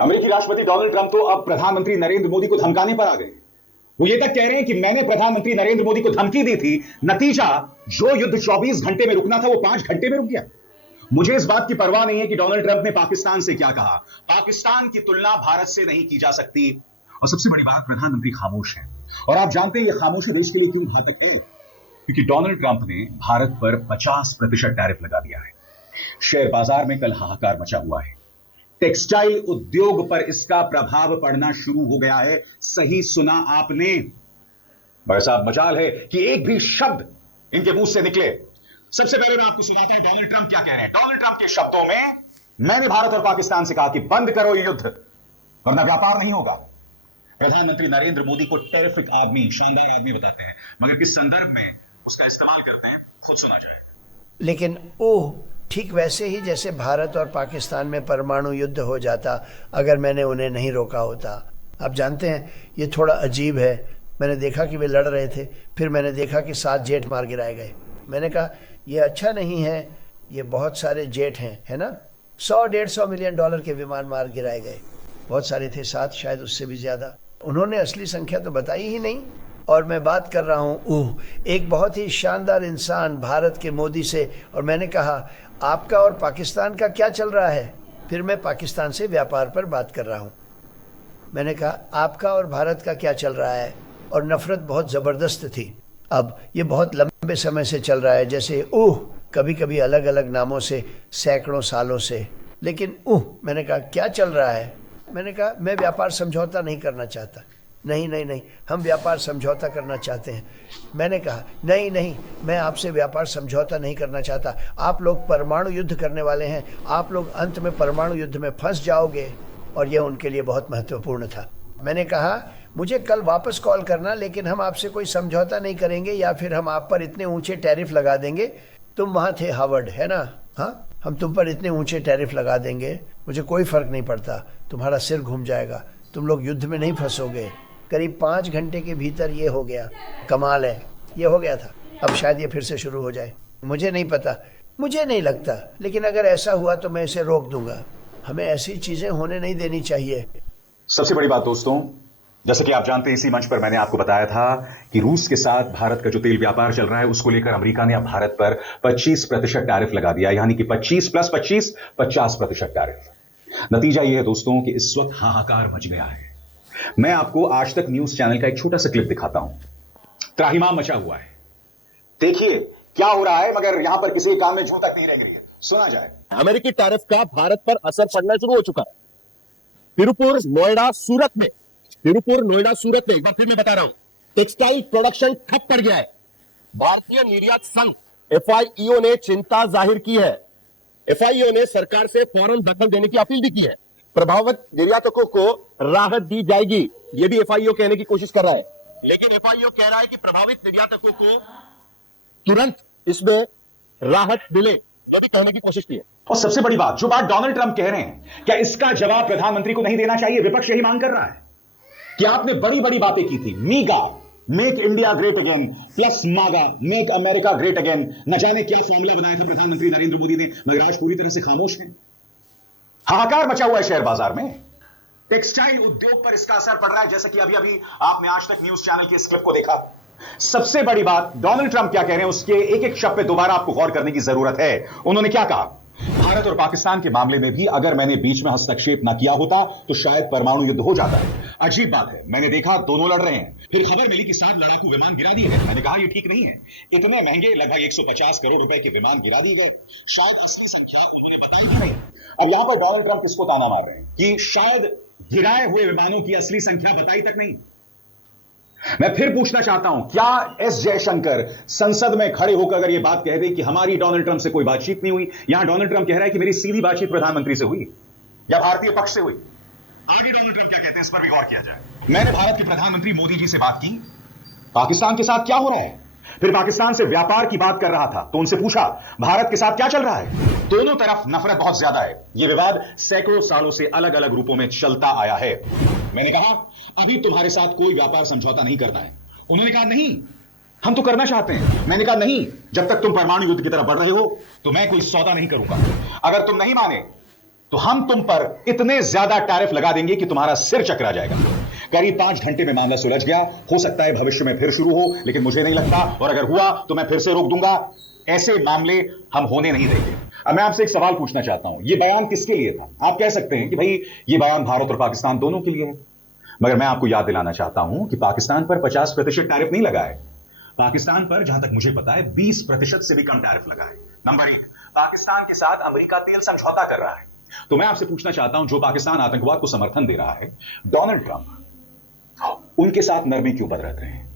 अमेरिकी राष्ट्रपति Donald Trump तो अब प्रधानमंत्री नरेंद्र मोदी को धमकाने पर आ गए। वो ये तक कह रहे हैं कि मैंने प्रधानमंत्री नरेंद्र मोदी को धमकी दी थी, नतीजा जो युद्ध 24 घंटे में रुकना था वो 5 घंटे में रुक गया। मुझे इस बात की परवाह नहीं है कि डोनाल्ड ट्रंप ने पाकिस्तान से क्या कहा। पाकिस्तान की तुलना भारत से नहीं की जा सकती। और सबसे बड़ी बात, प्रधानमंत्री खामोश है। और आप जानते हैं यह खामोशी देश के लिए क्यों घातक है? क्योंकि डोनाल्ड ट्रंप ने भारत पर 50% टैरिफ लगा दिया है। शेयर बाजार में कल हाहाकार मचा हुआ है। टेक्सटाइल उद्योग पर इसका प्रभाव पड़ना शुरू हो गया है। सही सुना आपने। भाई साहब, मजाल है कि एक भी शब्द इनके मुंह से निकले। सबसे पहले मैं आपको सुनाता हूं डोनाल्ड ट्रंप क्या कह रहे हैं। डोनाल्ड ट्रंप के शब्दों में, मैंने भारत और पाकिस्तान से कहा कि बंद करो ये युद्ध वरना व्यापार नहीं होगा। प्रधानमंत्री नरेंद्र मोदी को टेरिफिक आदमी, शानदार आदमी बताते हैं, मगर किस संदर्भ में उसका इस्तेमाल करते हैं खुद सुना जाए। लेकिन ठीक वैसे ही जैसे भारत और पाकिस्तान में परमाणु युद्ध हो जाता अगर मैंने उन्हें नहीं रोका होता। आप जानते हैं ये थोड़ा अजीब है। मैंने देखा कि वे लड़ रहे थे, फिर मैंने देखा कि 7 जेट मार गिराए गए। मैंने कहा ये अच्छा नहीं है, ये बहुत सारे जेट हैं, है ना। $100-150 मिलियन के विमान मार गिराए गए। बहुत सारे थे, 7 शायद उससे भी ज़्यादा। उन्होंने असली संख्या तो बताई ही नहीं। और मैं बात कर रहा हूँ एक बहुत ही शानदार इंसान भारत के मोदी से, और मैंने कहा आपका और पाकिस्तान का क्या चल रहा है। फिर मैं पाकिस्तान से व्यापार पर बात कर रहा हूँ। मैंने कहा आपका और भारत का क्या चल रहा है, और नफरत बहुत ज़बरदस्त थी। अब ये बहुत लंबे समय से चल रहा है, जैसे कभी कभी अलग अलग नामों से, सैकड़ों सालों से। लेकिन मैंने कहा क्या चल रहा है। मैंने कहा मैं व्यापार समझौता नहीं करना चाहता। नहीं, हम व्यापार समझौता करना चाहते हैं। मैंने कहा नहीं, मैं आपसे व्यापार समझौता नहीं करना चाहता। आप लोग परमाणु युद्ध करने वाले हैं, आप लोग अंत में परमाणु युद्ध में फंस जाओगे, और यह उनके लिए बहुत महत्वपूर्ण था। मैंने कहा मुझे कल वापस कॉल करना, लेकिन हम आपसे कोई समझौता नहीं करेंगे, या फिर हम आप पर इतने ऊंचे टैरिफ लगा देंगे। तुम वहाँ थे हार्वर्ड, है ना। हाँ, हम तुम पर इतने ऊंचे टैरिफ लगा देंगे, मुझे कोई फर्क नहीं पड़ता। तुम्हारा सिर घूम जाएगा, तुम लोग युद्ध में नहीं फंसोगे। करीब 5 घंटे के भीतर ये हो गया। कमाल है, ये हो गया था। अब शायद ये फिर से शुरू हो जाए, मुझे नहीं पता, मुझे नहीं लगता। लेकिन अगर ऐसा हुआ तो मैं इसे रोक दूंगा। हमें ऐसी चीजें होने नहीं देनी चाहिए। सबसे बड़ी बात दोस्तों, जैसे कि आप जानते हैं, इसी मंच पर मैंने आपको बताया था कि रूस के साथ भारत का जो तेल व्यापार चल रहा है, उसको लेकर अमेरिका ने अब भारत पर 25% टैरिफ लगा दिया। यानी कि 25 + 25, 50% टैरिफ। नतीजा यह है दोस्तों कि इस वक्त हाहाकार मच गया है। मैं आपको आज तक न्यूज चैनल का एक छोटा सा क्लिप दिखाता हूं। त्राहिमाम मचा हुआ है। देखिए क्या हो रहा है, मगर यहां पर किसी काम में जूं तक नहीं रह रही है। सुना जाए। अमेरिकी टैरिफ का भारत पर असर पड़ना शुरू हो चुका है। तिरुपुर, नोएडा, सूरत में एक बार फिर मैं बता रहा हूं, टेक्सटाइल प्रोडक्शन ठप पड़ गया है। भारतीय निर्यात संघ FIEO ने चिंता जाहिर की है। FIEO ने सरकार से फौरन दखल देने की अपील भी की है। प्रभावित निर्यातकों को राहत दी जाएगी, यह भी FIEO कहने की कोशिश कर रहा है। लेकिन FIEO कह रहा है कि प्रभावित निर्यातकों को तुरंत इसमें राहत मिले, यह भी कहने की कोशिश की है। और सबसे बड़ी बात, जो बात डोनाल्ड ट्रंप कह रहे हैं, क्या इसका जवाब प्रधानमंत्री को नहीं देना चाहिए? विपक्ष यही मांग कर रहा है कि आपने बड़ी बड़ी बातें की थी। MIGA, make India great again, plus MAGA, make America great again. न जाने क्या फॉर्मूला बनाया था प्रधानमंत्री नरेंद्र मोदी ने, मगर आज पूरी तरह से खामोश है। हाहाकार मचा हुआ है शेयर बाजार में। टेक्सटाइल उद्योग पर इसका असर पड़ रहा है, जैसे कि अभी अभी आपने आज तक न्यूज चैनल के इस क्लिप को देखा। सबसे बड़ी बात, डोनाल्ड ट्रंप क्या कह रहे हैं, उसके एक एक शब्द पे दोबारा आपको गौर करने की जरूरत है। उन्होंने क्या कहा? भारत और पाकिस्तान के मामले में भी अगर मैंने बीच में हस्तक्षेप ना किया होता तो शायद परमाणु युद्ध हो जाता है। अजीब बात है, मैंने देखा दोनों लड़ रहे हैं, फिर खबर मिली कि 7 लड़ाकू विमान गिरा दिए गए। मैंने कहा यह ठीक नहीं है। इतने महंगे, लगभग 150 करोड़ रुपए के विमान गिरा दिए गए। शायद असली संख्या उन्होंने बताई नहीं। अब यहां पर डोनाल्ड ट्रंप किसको ताना मार रहे हैं कि शायद गिराए हुए विमानों की असली संख्या बताई तक नहीं। मैं फिर पूछना चाहता हूं, क्या एस जयशंकर संसद में खड़े होकर अगर यह बात कह दे कि हमारी डोनाल्ड ट्रंप से कोई बातचीत नहीं हुई? यहां डोनाल्ड ट्रंप कह रहा है कि मेरी सीधी बातचीत प्रधानमंत्री से हुई या भारतीय पक्ष से हुई। आगे डोनाल्ड ट्रंप क्या कहते हैं, इस पर भी गौर किया जाए। मैंने भारत के प्रधानमंत्री मोदी जी से बात की, पाकिस्तान के साथ क्या हो रहा है, फिर पाकिस्तान से व्यापार की बात कर रहा था तो उनसे पूछा भारत के साथ क्या चल रहा है। दोनों तरफ नफरत बहुत ज्यादा है। यह विवाद सैकड़ों सालों से अलग अलग रूपों में चलता आया है। मैंने कहा अभी तुम्हारे साथ कोई व्यापार समझौता नहीं करना है। उन्होंने कहा नहीं, हम तो करना चाहते हैं। मैंने कहा नहीं, जब तक तुम परमाणु युद्ध की तरफ बढ़ रहे हो तो मैं कोई सौदा नहीं करूंगा। अगर तुम नहीं माने तो हम तुम पर इतने ज्यादा टैरिफ लगा देंगे कि तुम्हारा सिर चकरा जाएगा। करीब 5 घंटे में मामला सुलझ गया। हो सकता है भविष्य में फिर शुरू हो, लेकिन मुझे नहीं लगता, और अगर हुआ तो मैं फिर से रोक दूंगा। ऐसे मामले हम होने नहीं देंगे। अब मैं आपसे एक सवाल पूछना चाहता हूं, यह बयान किसके लिए था? आप कह सकते हैं कि भाई यह बयान भारत और पाकिस्तान दोनों के लिए है, मगर मैं आपको याद दिलाना चाहता हूं कि पाकिस्तान पर 50% टैरिफ नहीं लगा है। पाकिस्तान पर जहां तक मुझे पता है 20% से भी कम टैरिफ लगा है। नंबर 1, पाकिस्तान के साथ अमेरिका तेल समझौता कर रहा है। तो मैं आपसे पूछना चाहता हूं, जो पाकिस्तान आतंकवाद को समर्थन दे रहा है, डोनाल्ड ट्रंप उनके साथ नरमी क्यों बरत रहे हैं?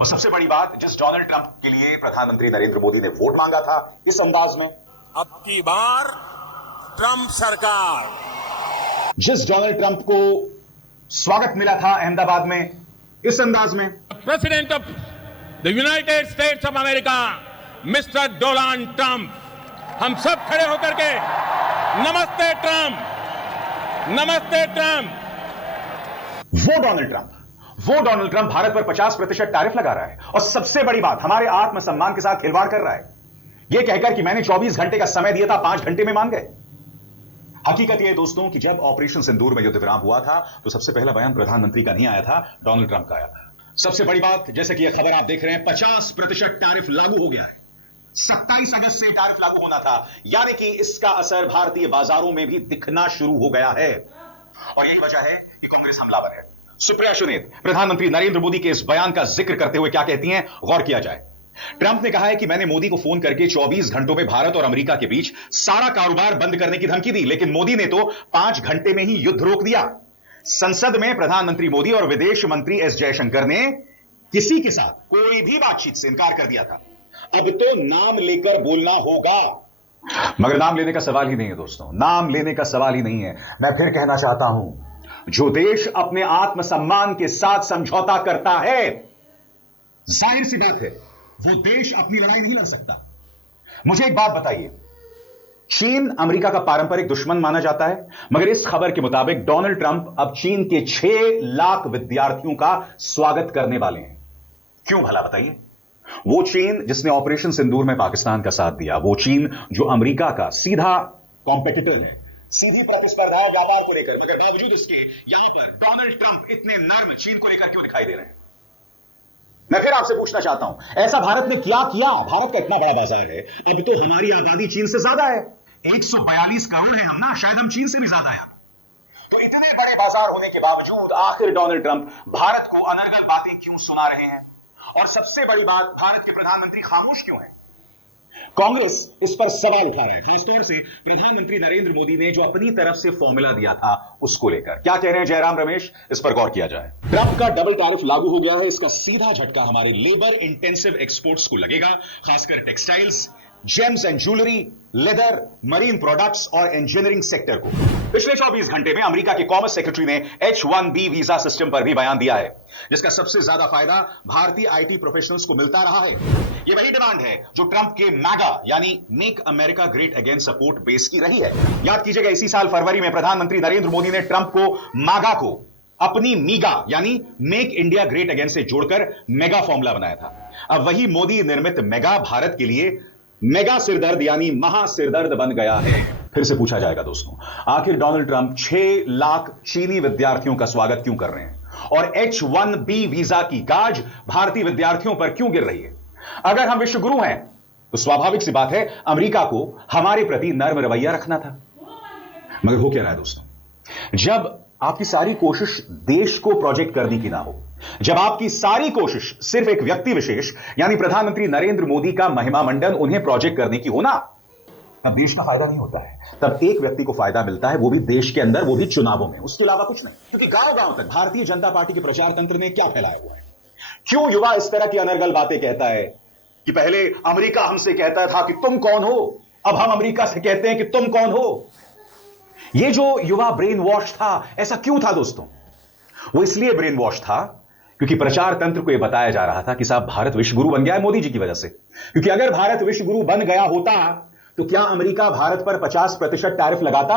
और सबसे बड़ी बात, जिस डोनाल्ड ट्रंप के लिए प्रधानमंत्री नरेंद्र मोदी ने वोट मांगा था इस अंदाज में, अब की बार ट्रंप सरकार, जिस डोनाल्ड ट्रंप को स्वागत मिला था अहमदाबाद में इस अंदाज में, president of the United states of America mister Donald Trump, हम सब खड़े होकर के नमस्ते ट्रंप, नमस्ते ट्रंप। वो डोनाल्ड ट्रंप भारत पर 50% टैरिफ लगा रहा है, और सबसे बड़ी बात, हमारे आत्मसम्मान के साथ खिलवाड़ कर रहा है, यह कहकर कि मैंने 24 घंटे का समय दिया था, 5 घंटे में मान गए। हकीकत यह दोस्तों कि जब ऑपरेशन सिंदूर में युद्ध विराम हुआ था तो सबसे पहला बयान प्रधानमंत्री का नहीं आया था, डोनाल्ड ट्रंप का आया था। सबसे बड़ी बात, जैसे कि यह खबर आप देख रहे हैं, 50% टैरिफ लागू हो गया है। 27 अगस्त से टैरिफ लागू होना था, यानी कि इसका असर भारतीय बाजारों में भी दिखना शुरू हो गया है। और यही वजह है कि कांग्रेस हमलावर है। सुप्रिया सुनीत प्रधानमंत्री नरेंद्र मोदी के इस बयान का जिक्र करते हुए क्या कहती हैं, गौर किया जाए। ट्रंप ने कहा है कि मैंने मोदी को फोन करके 24 घंटों में भारत और अमेरिका के बीच सारा कारोबार बंद करने की धमकी दी, लेकिन मोदी ने तो 5 घंटे में ही युद्ध रोक दिया। संसद में प्रधानमंत्री मोदी और विदेश मंत्री एस जयशंकर ने किसी के साथ कोई भी बातचीत से इनकार कर दिया था। अब तो नाम लेकर बोलना होगा, मगर नाम लेने का सवाल ही नहीं है दोस्तों, नाम लेने का सवाल ही नहीं है। मैं फिर कहना चाहता हूं, जो देश अपने आत्मसम्मान के साथ समझौता करता है, जाहिर सी बात है वो देश अपनी लड़ाई नहीं लड़ सकता। मुझे एक बात बताइए, चीन अमेरिका का पारंपरिक दुश्मन माना जाता है, मगर इस खबर के मुताबिक डोनाल्ड ट्रंप अब चीन के 6 लाख विद्यार्थियों का स्वागत करने वाले हैं। क्यों भला बताइए? वो चीन जिसने ऑपरेशन सिंदूर में पाकिस्तान का साथ दिया, वो चीन जो अमेरिका का सीधा कॉम्पिटिटर है, सीधी प्रतिस्पर्धा है व्यापार को लेकर, मगर बावजूद इसके यहां पर डोनाल्ड ट्रंप इतने नर्म चीन को लेकर क्यों दिखाई दे रहे हैं? मैं फिर आपसे पूछना चाहता हूं, ऐसा भारत ने क्या किया? भारत का इतना बड़ा बाजार है, अब तो हमारी आबादी चीन से ज्यादा है, 142 करोड़ है हम ना, शायद हम चीन से भी ज्यादा है। तो इतने बड़े बाजार होने के बावजूद आखिर डोनाल्ड ट्रंप भारत को अनर्गल बातें क्यों सुना रहे हैं? और सबसे बड़ी बात, भारत के प्रधानमंत्री खामोश क्यों है? कांग्रेस इस पर सवाल उठा रहा है, खासतौर से प्रधानमंत्री नरेंद्र मोदी ने जो अपनी तरफ से फॉर्मूला दिया था उसको लेकर। क्या कह रहे हैं जयराम रमेश, इस पर गौर किया जाए। ट्रंप का डबल टैरिफ लागू हो गया है, इसका सीधा झटका हमारे लेबर इंटेंसिव एक्सपोर्ट्स को लगेगा, खासकर textiles, James and jewellery, leather, marine products और इंजीनियरिंग सेक्टर को। पिछले 24 घंटे में अमेरिका के कॉमर्स सेक्रेटरी ने H-1B वीजा सिस्टम पर भी बयान दिया है, जिसका सबसे ज्यादा फायदा भारतीय आईटी प्रोफेशनल्स को मिलता रहा है। यह वही डिमांड है जो ट्रंप के मैगा यानी make America great again support base की रही है। याद कीजिएगा, इसी साल फरवरी में प्रधानमंत्री नरेंद्र मोदी ने ट्रंप को मागा को अपनी मीगा यानी मेक इंडिया ग्रेट अगेन से जोड़कर मेगा फॉर्मूला बनाया था। अब वही मोदी निर्मित मेगा भारत के लिए मेगा सिरदर्द यानी महा सिरदर्द बन गया है। फिर से पूछा जाएगा दोस्तों, आखिर डोनाल्ड ट्रंप 6 लाख चीनी विद्यार्थियों का स्वागत क्यों कर रहे हैं, और H-1B वीजा की गाज भारतीय विद्यार्थियों पर क्यों गिर रही है? अगर हम विश्वगुरु हैं तो स्वाभाविक सी बात है अमेरिका को हमारे प्रति नर्म रवैया रखना था। मगर हो क्या रहा है दोस्तों, जब आपकी सारी कोशिश देश को प्रोजेक्ट करने की ना हो, जब आपकी सारी कोशिश सिर्फ एक व्यक्ति विशेष यानी प्रधानमंत्री नरेंद्र मोदी का महिमा मंडन उन्हें प्रोजेक्ट करने की हो ना, तब देश का फायदा नहीं होता है। तब एक व्यक्ति को फायदा मिलता है, वो भी देश के अंदर, वो भी चुनावों में, उसके अलावा कुछ नहीं। क्योंकि गांव गांव तक भारतीय जनता पार्टी के प्रचार तंत्र ने क्या फैलाया हुआ है? क्यों युवा इस तरह की अनर्गल बातें कहता है कि पहले अमेरिका हमसे कहता था कि तुम कौन हो, अब हम अमेरिका से कहते हैं कि तुम कौन हो। यह जो युवा ब्रेन वॉश था, ऐसा क्यों था दोस्तों? वो इसलिए ब्रेन वॉश था क्योंकि प्रचार तंत्र को यह बताया जा रहा था कि साहब भारत विश्वगुरु बन गया है मोदी जी की वजह से। क्योंकि अगर भारत विश्वगुरु बन गया होता तो क्या अमेरिका भारत पर 50% टैरिफ लगाता?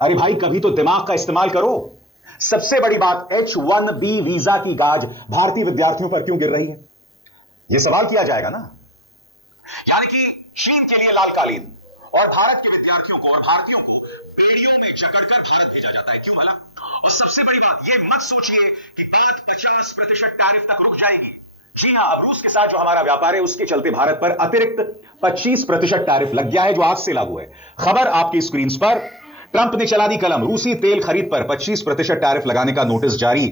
अरे भाई, कभी तो दिमाग का इस्तेमाल करो। सबसे बड़ी बात, H-1B वीजा की गाज भारतीय विद्यार्थियों पर क्यों गिर रही है? यह सवाल किया जाएगा ना। यानी कि चीन के लिए लाल कालीन और भारत के विद्यार्थियों को और भारतीयों को बेड़ियों भारत भेजा जाता है। क्यों भला? और सबसे बड़ी बात, ये मत सोचिए कि बात 50% टैरिफ तक रुक जाएगी। जी हां, अब रूस के साथ जो हमारा व्यापार है उसके चलते भारत पर अतिरिक्त 25% टैरिफ लग गया है, जो आज से लागू है। खबर आपकी स्क्रीन पर, ट्रंप ने चला दी कलम, रूसी तेल खरीद पर 25% टैरिफ लगाने का नोटिस जारी।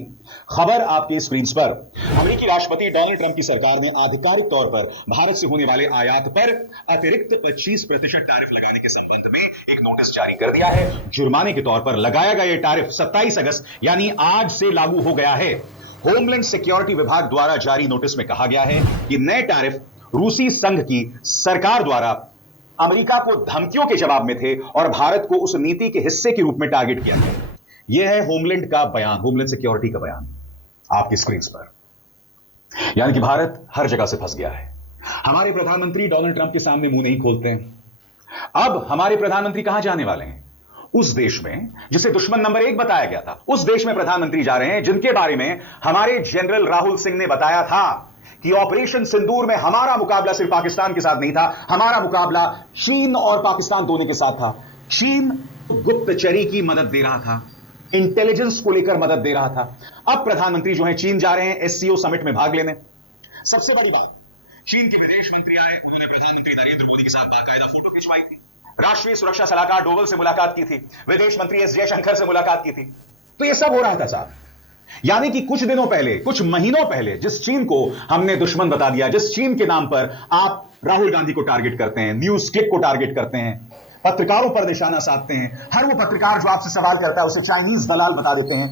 खबर आपके स्क्रीन पर, अमेरिकी राष्ट्रपति डोनाल्ड ट्रंप की सरकार ने आधिकारिक तौर पर भारत से होने वाले आयात पर अतिरिक्त 25% टैरिफ लगाने के संबंध में एक नोटिस जारी कर दिया है। जुर्माने के तौर पर लगाया गया यह टैरिफ 27 अगस्त यानी आज से लागू हो गया है। होमलैंड सिक्योरिटी विभाग द्वारा जारी नोटिस में कहा गया है कि नए टैरिफ रूसी संघ की सरकार द्वारा अमेरिका को धमकियों के जवाब में थे और भारत को उस नीति के हिस्से के रूप में टारगेट किया गया। यह है होमलैंड का बयान, होमलैंड सिक्योरिटी का बयान आपकी स्क्रीन पर। यानी कि भारत हर जगह से फंस गया है। हमारे प्रधानमंत्री डोनाल्ड ट्रंप के सामने मुंह नहीं खोलते हैं। अब हमारे प्रधानमंत्री कहां जाने वाले हैं? उस देश में जिसे दुश्मन नंबर 1 बताया गया था, उस देश में प्रधानमंत्री जा रहे हैं जिनके बारे में हमारे जनरल राहुल सिंह ने बताया था कि ऑपरेशन सिंदूर में हमारा मुकाबला सिर्फ पाकिस्तान के साथ नहीं था, हमारा मुकाबला चीन और पाकिस्तान दोनों के साथ था। चीन गुप्तचरी की मदद दे रहा था, इंटेलिजेंस को लेकर मदद दे रहा था। अब प्रधानमंत्री जो है चीन जा रहे हैं एससीओ समिट में भाग लेने। सबसे बड़ी बात, चीन के विदेश मंत्री आए, उन्होंने प्रधानमंत्री नरेंद्र मोदी के साथ बाकायदा फोटो खिंचवाई थी, राष्ट्रीय सुरक्षा सलाहकार डोवल से मुलाकात की थी, विदेश मंत्री एस जयशंकर से मुलाकात की थी। तो यह सब हो रहा था साहब। यानी कि कुछ दिनों पहले, कुछ महीनों पहले जिस चीन को हमने दुश्मन बता दिया, जिस चीन के नाम पर आप राहुल गांधी को टारगेट करते हैं, न्यूज क्लिक को टारगेट करते हैं, पत्रकारों पर निशाना साधते हैं, हर वो पत्रकार जो आपसे सवाल करता है उसे चाइनीज दलाल बता देते हैं,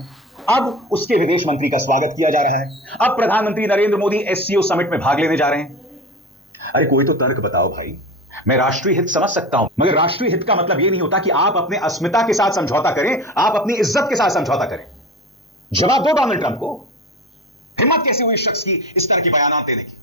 अब उसके विदेश मंत्री का स्वागत किया जा रहा है। अब प्रधानमंत्री नरेंद्र मोदी एससीओ समिट में भाग लेने जा रहे हैं। अरे कोई तो तर्क बताओ भाई। मैं राष्ट्रीय हित समझ सकता हूं, मगर राष्ट्रीय हित का मतलब यह नहीं होता कि आप अपने अस्मिता के साथ समझौता करें, आप अपनी इज्जत के साथ समझौता करें। जवाब दो डोनाल्ड ट्रंप को। हिम्मत कैसे हुई इस शख्स की इस तरह के बयान देने की?